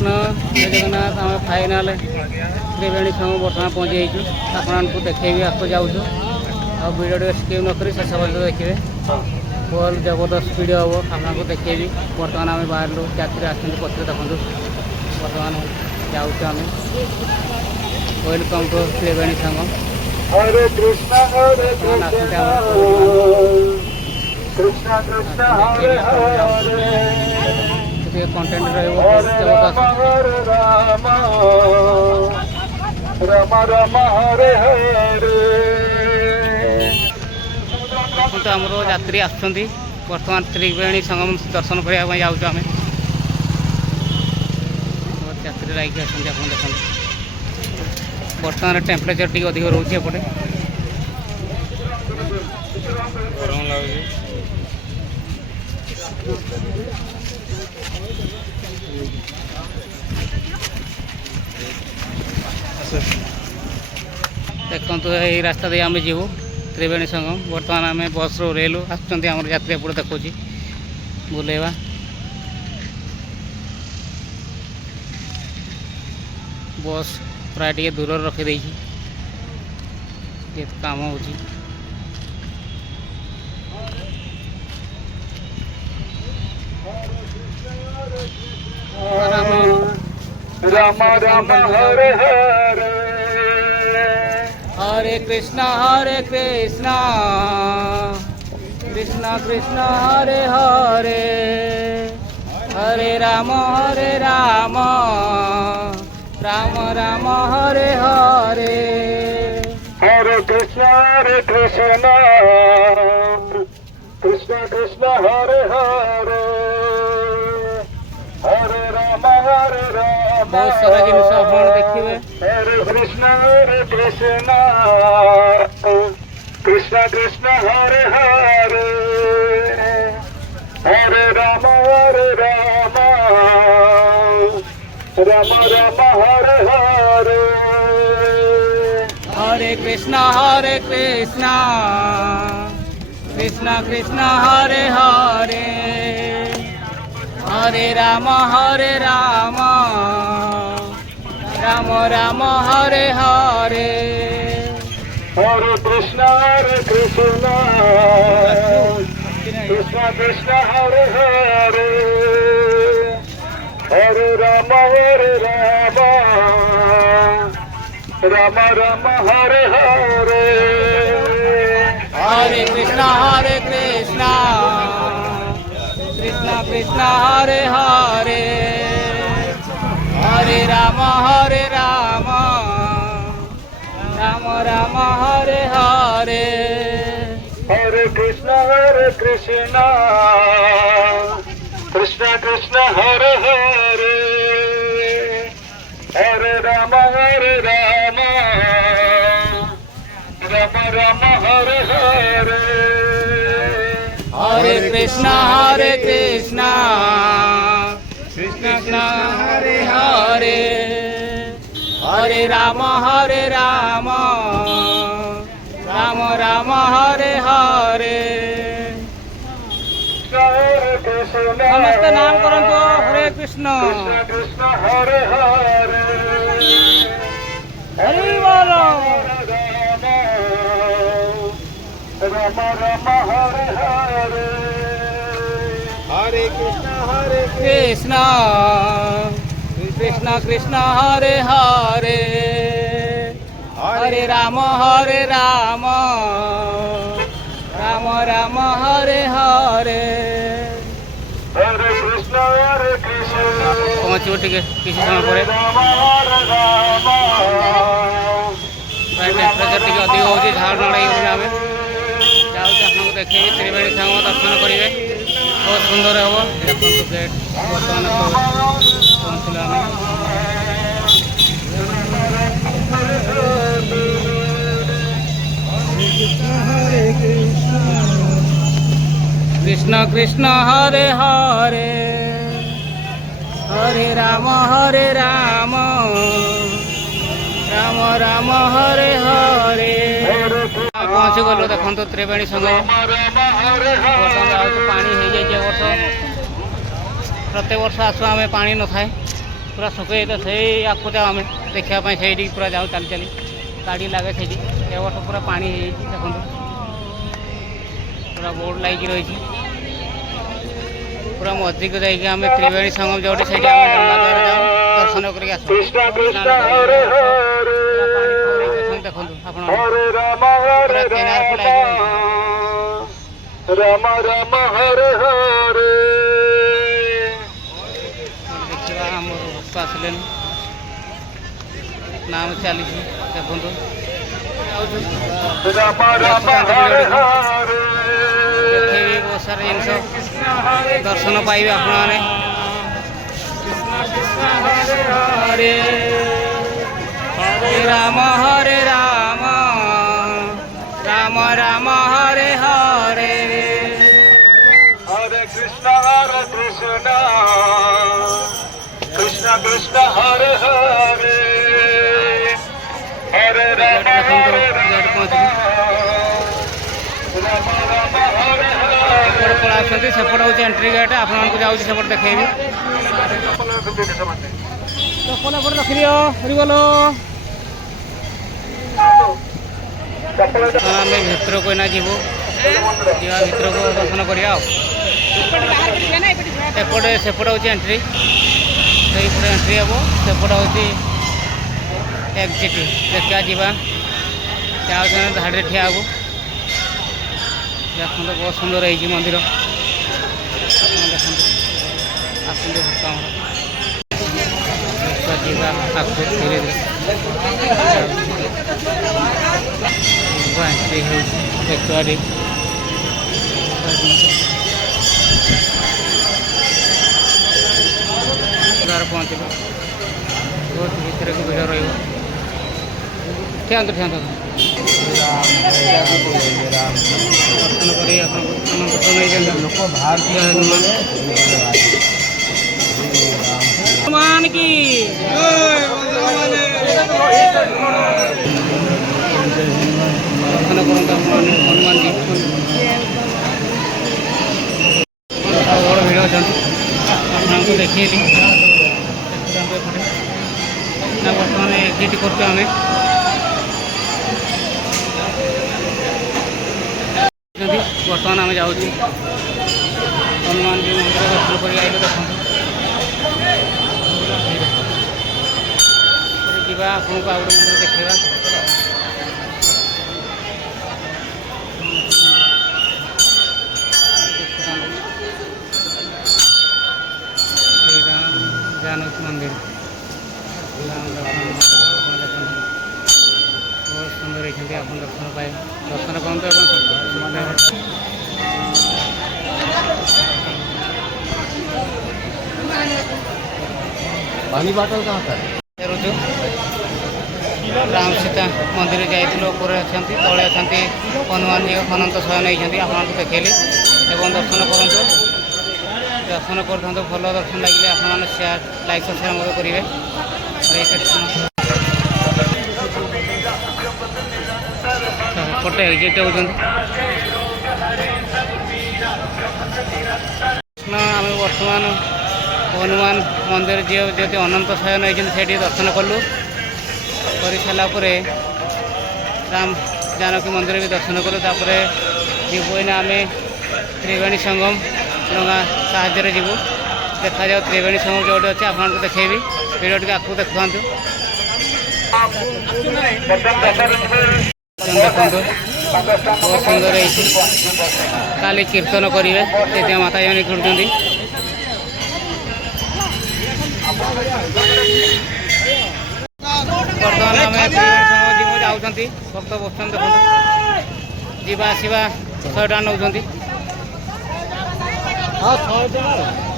कृष्ण जय जगन्नाथ आम फाइनाल त्रिवेणी संग बर्तमान पहुँची जाइए आपको देखेबी आपको जाऊँ आ वीडियो स्किप नक शेष पर्यटन देखिए फुल जबरदस्त वीडियो हम आपको देखेबी बर्तमान आम बाहर यात्री आसते पत्र देखो बर्तमान जाऊँ आम वेलकम टू त्रिवेणी संग हरे कृष्ण कृष्ण कृष्ण हरे हरे कंटेंट हरे राम हरे राम राम राम हरे हरे आमर यात्री आसुँच बर्तमान त्रिवेणी संगम दर्शन करने जाऊँ आम यात्री लाइक आप देखते बर्तमान टेम्परेचर टी अधिक रोचे एपटे गरम लगे देखो यही रास्ता दे आम जीवु त्रिवेणी संगम बर्तमान आम बस रेलू आसुँच यात्री एपटे देखा बुलेवा बस प्राय टे दूर रखीदे काम हो राम राम हरे हरे हरे कृष्णा कृष्णा कृष्ण हरे हरे हरे राम राम राम हरे हरे हरे कृष्ण कृष्ण कृष्ण हरे हरे हरे राम बहुत सारा जिन आप देखिए हरे कृष्ण कृष्ण कृष्ण हरे हरे हरे राम राम राम हरे हरे हरे कृष्णा कृष्ण कृष्ण हरे हरे हरे राम राम हरे हरे हरे कृष्ण कृष्ण कृष्ण हरे हरे हरे राम राम हरे हरे हरे कृष्णा कृष्ण कृष्ण हरे हरे हरे राम राम हरे हरे हरे कृष्ण कृष्ण कृष्ण हरे हरे हरे राम राम हरे हरे हरे कृष्णा कृष्ण कृष्ण हरे हरे हरे राम राम हरे हरे समस्त नाम करंतु हरे कृष्ण कृष्ण हरे हरे हरि बोल राम हरे हरे हरे कृष्ण कृष्ण हरे हरे हरे राम राम हरे हरे हरे कृष्ण पहुँचो टे किसी समय पर प्राय टेम्परेचर टे अधिक हो झाड़ आम जाऊँ देखे त्रिवेणी संगम दर्शन करेंगे बहुत सुंदर हम देखो गेट बर्तमान पहुँचल आम कृष्ण कृष्ण हरे हरे हरे राम राम हरे हरे पहुँच गलु देखो त्रिवेणी संगम बर्तमान पानी हो जाए वर्ष प्रत्येक वर्ष आसु आम पानी न थाए पूरा सुखे तो से आपको जाओ आम देखा से पूरा जाऊँ चली चली गाड़ी लगे से वर्ष पूरा पानी देखो पूरा बोर्ड लगी रही पूरा मझी को जाइए आम त्रिवेणी संगम जो से जाऊँ दर्शन कर कृष्ण कृष्ण हरे हरे देखो आप हरे राम राम राम हरे हरे देखा आम भक्त आसिले नाम चली देखो राम राम हरे हरे देखे बहुत सारे जिन दर्शन पाइबे आप हरे राम राम राम हरे हरे हरे कृष्ण कृष्ण कृष्ण हरे हरे हरे राम हरे राम राम हरे हरे पड़ा सेपट हूँ एंट्री गेट आपको जाऊँ सेपट देखेबी चप्पल रखी दियो बोलो आम भितर को ना जीवु जा भितर को दर्शन करिया एपटे सेपट हूँ एंट्री से एंट्री हम सेपट हूँ एग्जिट देखा जावा धाड़ी ठिया हबू देखते बहुत सुंदर है मंदिर देखते आसते भक्त जावा आगे धीरे धीरे एंट्री होक्वारी पहुँचल बहुत भितर को भिड़ रही ठिया ठिया दर्शन कर हनुमान की दर्शन करते हनुमान जी बड़ भिड़ अच्छा आपको देखिए बर्तमान एग्जिट करते आम बर्तमान आम जाऊँ हनुमान जी मंदिर दर्शन कर आइले देखो जा आपको आउ गए मंदिर देखा जानकी मंदिर बहुत सुंदर है आप दर्शन पाए दर्शन करते पानी बाटल कहाँ था फेरुचु राम सीता मंदिर जाइए अच्छा तले अच्छा हनुमान जी अनंत शयन होती आपको देखली एवं दर्शन करूँ दर्शन कर भल दर्शन लगे आप शेयर लाइक सब्सक्राइब मत करेंगे हरे कृष्ण पटे एग्जिट होती आम बर्तमान हनुमान मंदिर जी जो अनंत शयन होती दर्शन कलु कर सारापर राम जानकी मंदिर भी दर्शन कलु जीवु आम त्रिवेणी संगम डा साहाଯ୍य जीवु देखा जाओ त्रिवेणी संगम जो अच्छे आपको देखेबी भिडियो टी आपको देखा देखो बहुत सुंदर है काली कीर्तन करेंगे से माता जानी खेलुं बर्तमान आम जीव जाऊँगी भक्त बस देखो जीवा आसवा 100 टका नौ हाँ 100 टका